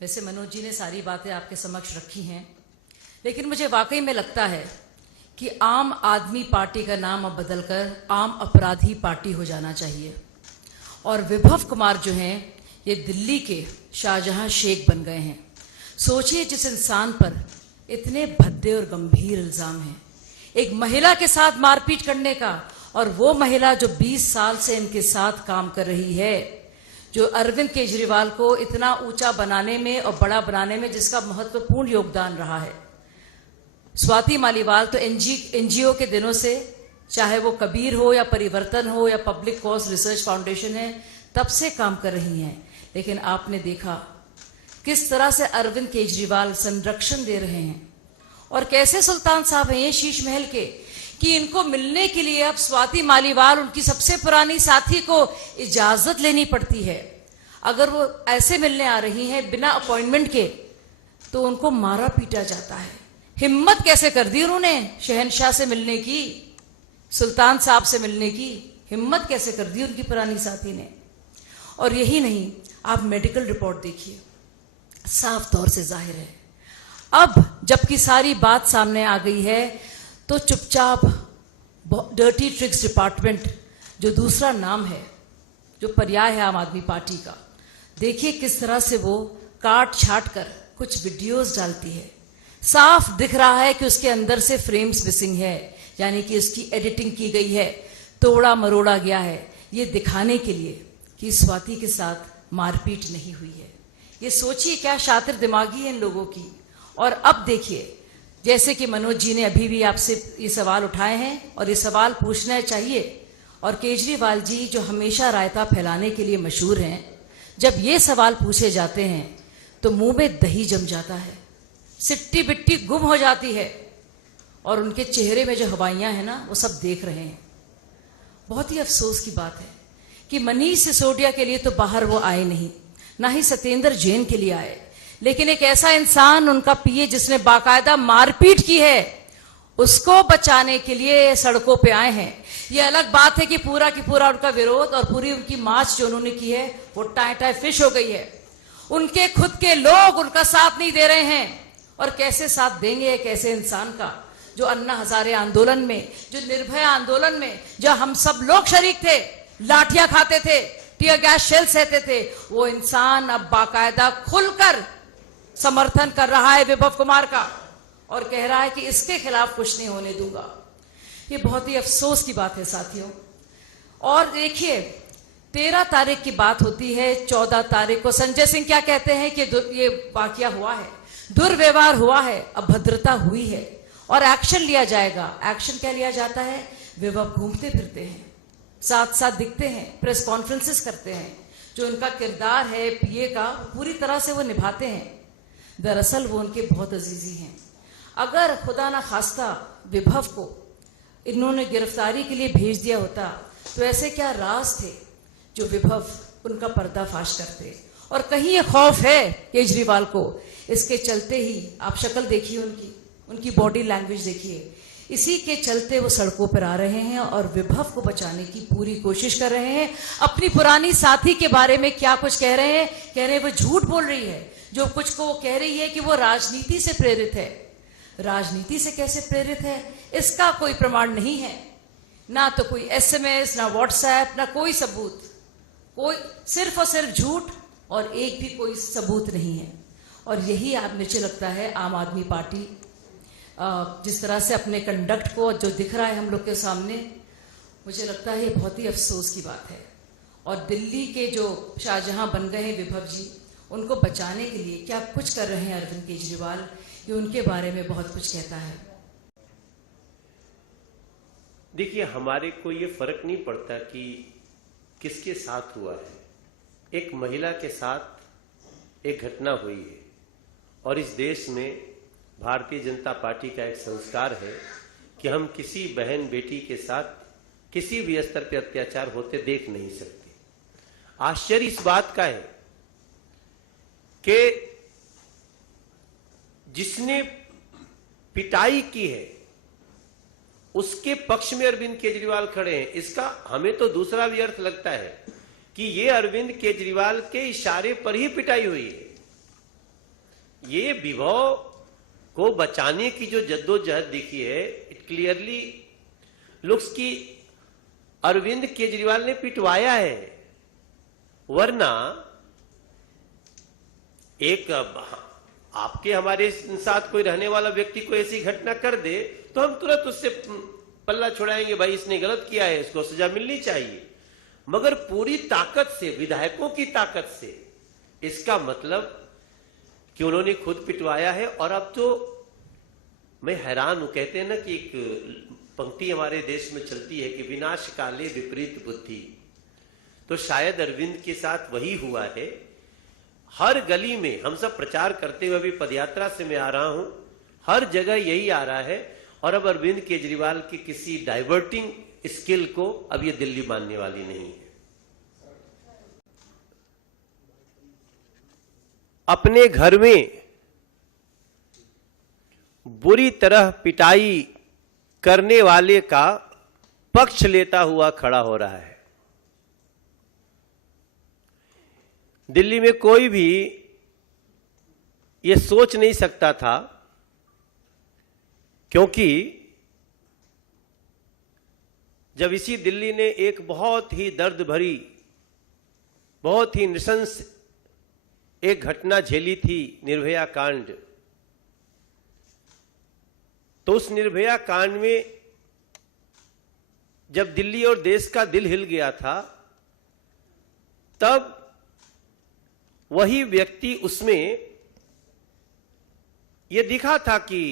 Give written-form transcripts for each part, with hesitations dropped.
वैसे मनोज जी ने सारी बातें आपके समक्ष रखी हैं, लेकिन मुझे वाकई में लगता है कि आम आदमी पार्टी का नाम अब बदलकर आम अपराधी पार्टी हो जाना चाहिए। और विभव कुमार जो हैं ये दिल्ली के शाहजहां शेख बन गए हैं। सोचिए, जिस इंसान पर इतने भद्दे और गंभीर इल्जाम हैं, एक महिला के साथ मारपीट करने का, और वो महिला जो 20 साल से इनके साथ काम कर रही है, जो अरविंद केजरीवाल को इतना ऊंचा बनाने में और बड़ा बनाने में जिसका महत्वपूर्ण योगदान रहा है। स्वाति मालीवाल तो एनजीओ के दिनों से, चाहे वो कबीर हो या परिवर्तन हो या पब्लिक कॉज रिसर्च फाउंडेशन है, तब से काम कर रही हैं। लेकिन आपने देखा किस तरह से अरविंद केजरीवाल संरक्षण दे रहे हैं, और कैसे सुल्तान साहब हैं ये शीश महल के, कि इनको मिलने के लिए अब स्वाति मालीवाल, उनकी सबसे पुरानी साथी, को इजाजत लेनी पड़ती है। अगर वो ऐसे मिलने आ रही हैं बिना अपॉइंटमेंट के, तो उनको मारा पीटा जाता है। हिम्मत कैसे कर दी उन्होंने शहनशाह से मिलने की, सुल्तान साहब से मिलने की हिम्मत कैसे कर दी उनकी पुरानी साथी ने। और यही नहीं, आप मेडिकल रिपोर्ट देखिए, साफ तौर से जाहिर है अब जबकि सारी बात सामने आ गई है, तो चुपचाप डर्टी ट्रिक्स डिपार्टमेंट, जो दूसरा नाम है, जो पर्याय है आम आदमी पार्टी का, देखिए किस तरह से वो काट छाट कर कुछ वीडियोस डालती है। साफ दिख रहा है कि उसके अंदर से फ्रेम्स मिसिंग है, यानी कि उसकी एडिटिंग की गई है, तोड़ा मरोड़ा गया है, ये दिखाने के लिए कि स्वाति के साथ मारपीट नहीं हुई है। ये सोचिए क्या शातिर दिमागी है इन लोगों की। और अब देखिए, जैसे कि मनोज जी ने अभी भी आपसे ये सवाल उठाए हैं, और ये सवाल पूछना चाहिए, और केजरीवाल जी जो हमेशा रायता फैलाने के लिए मशहूर हैं, जब ये सवाल पूछे जाते हैं तो मुंह में दही जम जाता है, सिट्टी बिट्टी गुम हो जाती है, और उनके चेहरे में जो हवाइयां हैं ना, वो सब देख रहे हैं। बहुत ही अफसोस की बात है कि मनीष सिसोदिया के लिए तो बाहर वो आए नहीं, ना ही सत्येंद्र जैन के लिए आए, लेकिन एक ऐसा इंसान, उनका पीए, जिसने बाकायदा मारपीट की है, उसको बचाने के लिए सड़कों पे आए हैं। ये अलग बात है कि पूरा की पूरा उनका विरोध और पूरी उनकी मार्च जो उन्होंने की है वो टाई टाई फिश हो गई है। उनके खुद के लोग उनका साथ नहीं दे रहे हैं, और कैसे साथ देंगे एक ऐसे इंसान का, जो अन्ना हजारे आंदोलन में, जो निर्भया आंदोलन में, जो हम सब लोग शरीक थे, लाठियां खाते थे, टीयर गैस शेल सहते थे, वो इंसान अब बाकायदा खुलकर समर्थन कर रहा है विभव कुमार का, और कह रहा है कि इसके खिलाफ कुछ नहीं होने दूंगा। ये बहुत ही अफसोस की बात है साथियों। और देखिए, 13 तारीख की बात होती है, 14 तारीख को संजय सिंह क्या कहते हैं कि ये वाकया हुआ है, दुर्व्यवहार हुआ है, अभद्रता हुई है और एक्शन लिया जाएगा। एक्शन क्या लिया जाता है? विभव घूमते फिरते हैं, साथ साथ दिखते हैं, प्रेस कॉन्फ्रेंसेस करते हैं, जो उनका किरदार है पीए का पूरी तरह से वो निभाते हैं। दरअसल वो उनके बहुत अजीजी हैं। अगर खुदा ना खास्ता विभव को इन्होंने गिरफ्तारी के लिए भेज दिया होता, तो ऐसे क्या राज थे जो विभव उनका पर्दाफाश करते। और कहीं ये खौफ है केजरीवाल को, इसके चलते ही आप शक्ल देखिए उनकी बॉडी लैंग्वेज देखिए, इसी के चलते वो सड़कों पर आ रहे हैं और विभव को बचाने की पूरी कोशिश कर रहे हैं। अपनी पुरानी साथी के बारे में क्या कुछ कह रहे हैं, कह रहे हैं वो झूठ बोल रही है, जो कुछ को वो कह रही है कि वो राजनीति से प्रेरित है। राजनीति से कैसे प्रेरित है, इसका कोई प्रमाण नहीं है, ना तो कोई एसएमएस, ना व्हाट्सएप, ना कोई सबूत, कोई सिर्फ और सिर्फ झूठ, और एक भी कोई सबूत नहीं है। और यही आप मुझे लगता है आम आदमी पार्टी जिस तरह से अपने कंडक्ट को जो दिख रहा है हम लोग के सामने, मुझे लगता है ये बहुत ही अफसोस की बात है। और दिल्ली के जो शाहजहां बन गए हैं विभव जी, उनको बचाने के लिए क्या कुछ कर रहे हैं अरविंद केजरीवाल, ये उनके बारे में बहुत कुछ कहता है। देखिए, हमारे को ये फर्क नहीं पड़ता कि किसके साथ हुआ है। एक महिला के साथ एक घटना हुई है, और इस देश में भारतीय जनता पार्टी का एक संस्कार है कि हम किसी बहन बेटी के साथ किसी भी स्तर पर अत्याचार होते देख नहीं सकते। आश्चर्य इस बात का है कि जिसने पिटाई की है उसके पक्ष में अरविंद केजरीवाल खड़े हैं। इसका हमें तो दूसरा भी अर्थ लगता है कि ये अरविंद केजरीवाल के इशारे पर ही पिटाई हुई है। ये विभव को बचाने की जो जद्दोजहद दिखी है, इट क्लियरली लुक्स की अरविंद केजरीवाल ने पिटवाया है। वरना एक आपके हमारे साथ कोई रहने वाला व्यक्ति को ऐसी घटना कर दे तो हम तुरंत उससे पल्ला छुड़ाएंगे, भाई इसने गलत किया है, इसको सजा मिलनी चाहिए। मगर पूरी ताकत से, विधायकों की ताकत से, इसका मतलब कि उन्होंने खुद पिटवाया है। और अब तो मैं हैरान हूं, कहते हैं ना कि एक पंक्ति हमारे देश में चलती है कि विनाश काले विपरीत बुद्धि, तो शायद अरविंद के साथ वही हुआ है। हर गली में हम सब प्रचार करते हुए, अभी पदयात्रा से मैं आ रहा हूं, हर जगह यही आ रहा है। और अब अरविंद केजरीवाल की किसी डाइवर्टिंग स्किल को अब ये दिल्ली मानने वाली नहीं है। अपने घर में बुरी तरह पिटाई करने वाले का पक्ष लेता हुआ खड़ा हो रहा है। दिल्ली में कोई भी ये सोच नहीं सकता था, क्योंकि जब इसी दिल्ली ने एक बहुत ही दर्द भरी, बहुत ही नृशंस एक घटना झेली थी, निर्भया कांड, तो उस निर्भया कांड में जब दिल्ली और देश का दिल हिल गया था, तब वही व्यक्ति उसमें यह दिखा था कि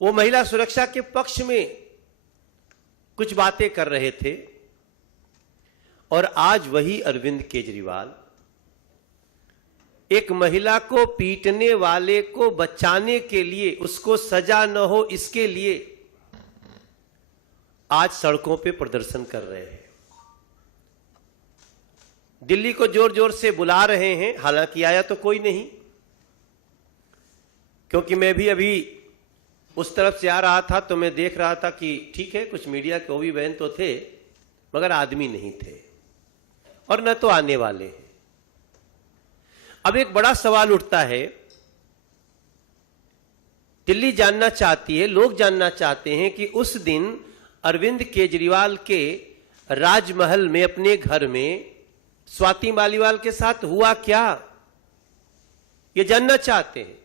वो महिला सुरक्षा के पक्ष में कुछ बातें कर रहे थे। और आज वही अरविंद केजरीवाल एक महिला को पीटने वाले को बचाने के लिए, उसको सजा न हो इसके लिए आज सड़कों पे प्रदर्शन कर रहे हैं। दिल्ली को जोर जोर से बुला रहे हैं, हालांकि आया तो कोई नहीं, क्योंकि मैं भी अभी उस तरफ से आ रहा था तो मैं देख रहा था कि ठीक है, कुछ मीडिया के ओवी बहन तो थे, मगर आदमी नहीं थे और न तो आने वाले हैं। अब एक बड़ा सवाल उठता है, दिल्ली जानना चाहती है, लोग जानना चाहते हैं कि उस दिन अरविंद केजरीवाल के राजमहल में, अपने घर में स्वाति मालीवाल के साथ हुआ क्या, ये जानना चाहते हैं।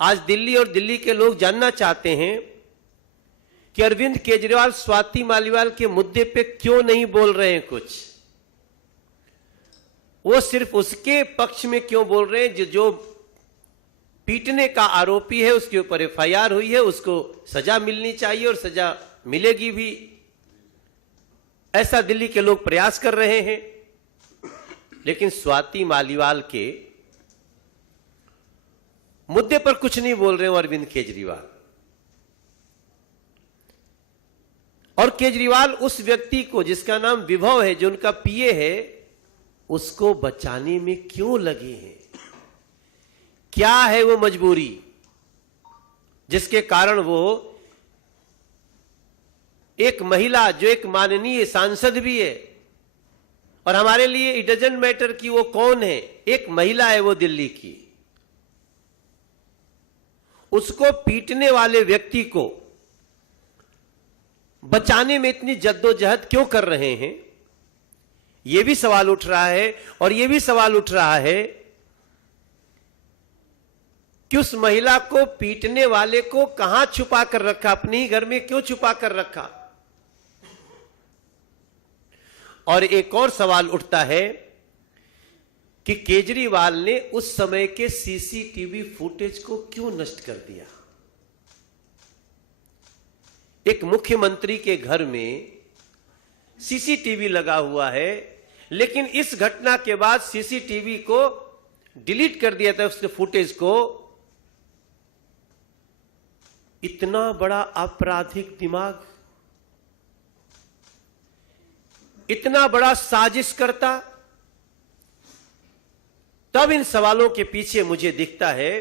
आज दिल्ली और दिल्ली के लोग जानना चाहते हैं कि अरविंद केजरीवाल स्वाति मालीवाल के मुद्दे पे क्यों नहीं बोल रहे हैं कुछ। वो सिर्फ उसके पक्ष में क्यों बोल रहे हैं जो पीटने का आरोपी है, उसके ऊपर एफआईआर हुई है, उसको सजा मिलनी चाहिए और सजा मिलेगी भी, ऐसा दिल्ली के लोग प्रयास कर रहे हैं। लेकिन स्वाति मालीवाल के मुद्दे पर कुछ नहीं बोल रहे हो अरविंद केजरीवाल। और केजरीवाल उस व्यक्ति को, जिसका नाम विभव है, जो उनका पीए है, उसको बचाने में क्यों लगे हैं? क्या है वो मजबूरी जिसके कारण वो एक महिला, जो एक माननीय सांसद भी है, और हमारे लिए इट डजंट मैटर कि वो कौन है, एक महिला है वो दिल्ली की, उसको पीटने वाले व्यक्ति को बचाने में इतनी जद्दोजहद क्यों कर रहे हैं? यह भी सवाल उठ रहा है। और यह भी सवाल उठ रहा है कि उस महिला को पीटने वाले को कहां छुपा कर रखा, अपने ही घर में क्यों छुपा कर रखा? और एक और सवाल उठता है कि केजरीवाल ने उस समय के सीसीटीवी फुटेज को क्यों नष्ट कर दिया? एक मुख्यमंत्री के घर में सीसीटीवी लगा हुआ है, लेकिन इस घटना के बाद सीसीटीवी को डिलीट कर दिया था, उसके फुटेज को। इतना बड़ा आपराधिक दिमाग, इतना बड़ा साजिश करता। तब इन सवालों के पीछे मुझे दिखता है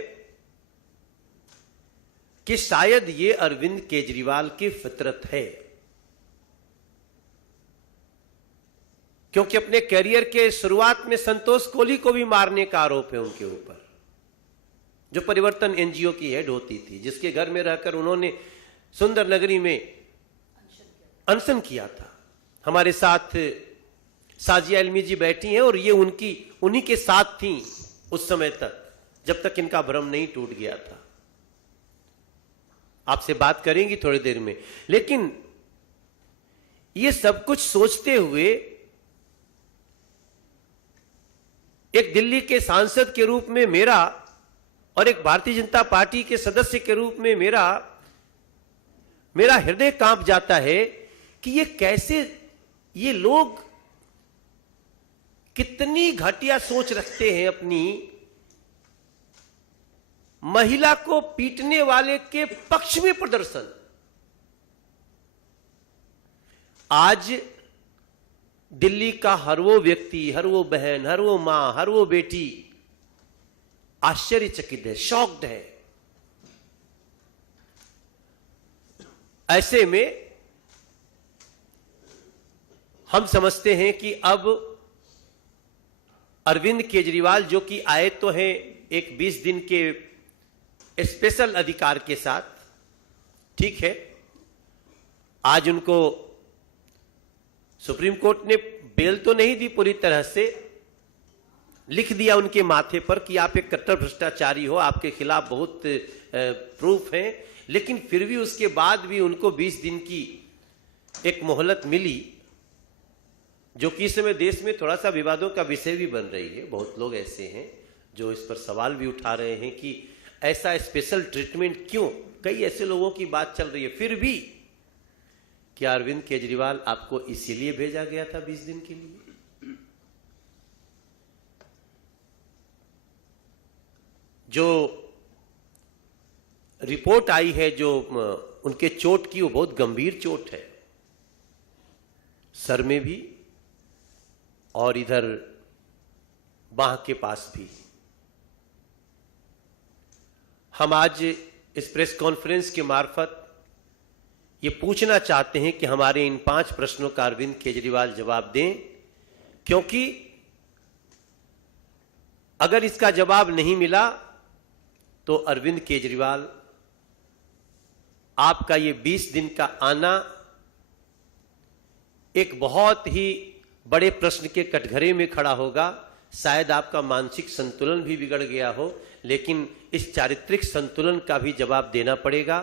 कि शायद ये अरविंद केजरीवाल की फितरत है। क्योंकि अपने कैरियर के शुरुआत में संतोष कोहली को भी मारने का आरोप है उनके ऊपर, जो परिवर्तन एनजीओ की हेड होती थी, जिसके घर में रहकर उन्होंने सुंदर नगरी में अनशन किया था। हमारे साथ साजिया इल्मी जी बैठी हैं और ये उन्हीं के साथ थी उस समय तक, जब तक इनका भ्रम नहीं टूट गया था। आपसे बात करेंगी थोड़ी देर में। लेकिन ये सब कुछ सोचते हुए एक दिल्ली के सांसद के रूप में मेरा और एक भारतीय जनता पार्टी के सदस्य के रूप में मेरा हृदय कांप जाता है कि ये कैसे, ये लोग कितनी घटिया सोच रखते हैं। अपनी महिला को पीटने वाले के पक्ष में प्रदर्शन। आज दिल्ली का हर वो व्यक्ति, हर वो बहन, हर वो मां, हर वो बेटी आश्चर्यचकित है, शॉक्ड है। ऐसे में हम समझते हैं कि अब अरविंद केजरीवाल, जो कि आए तो हैं एक 20 दिन के स्पेशल अधिकार के साथ, ठीक है, आज उनको सुप्रीम कोर्ट ने बेल तो नहीं दी, पूरी तरह से लिख दिया उनके माथे पर कि आप एक कट्टर भ्रष्टाचारी हो, आपके खिलाफ बहुत प्रूफ हैं, लेकिन फिर भी उसके बाद भी उनको 20 दिन की एक मोहलत मिली, जो कि इस समय देश में थोड़ा सा विवादों का विषय भी बन रही है। बहुत लोग ऐसे हैं जो इस पर सवाल भी उठा रहे हैं कि ऐसा स्पेशल ट्रीटमेंट क्यों, कई ऐसे लोगों की बात चल रही है। फिर भी क्या अरविंद केजरीवाल आपको इसीलिए भेजा गया था 20 दिन के लिए? जो रिपोर्ट आई है, जो उनके चोट की, वो बहुत गंभीर चोट है, सर में भी और इधर बांह के पास भी। हम आज इस प्रेस कॉन्फ्रेंस के मार्फत ये पूछना चाहते हैं कि हमारे इन 5 प्रश्नों का अरविंद केजरीवाल जवाब दें, क्योंकि अगर इसका जवाब नहीं मिला तो अरविंद केजरीवाल, आपका ये 20 दिन का आना एक बहुत ही बड़े प्रश्न के कटघरे में खड़ा होगा। शायद आपका मानसिक संतुलन भी बिगड़ गया हो, लेकिन इस चारित्रिक संतुलन का भी जवाब देना पड़ेगा।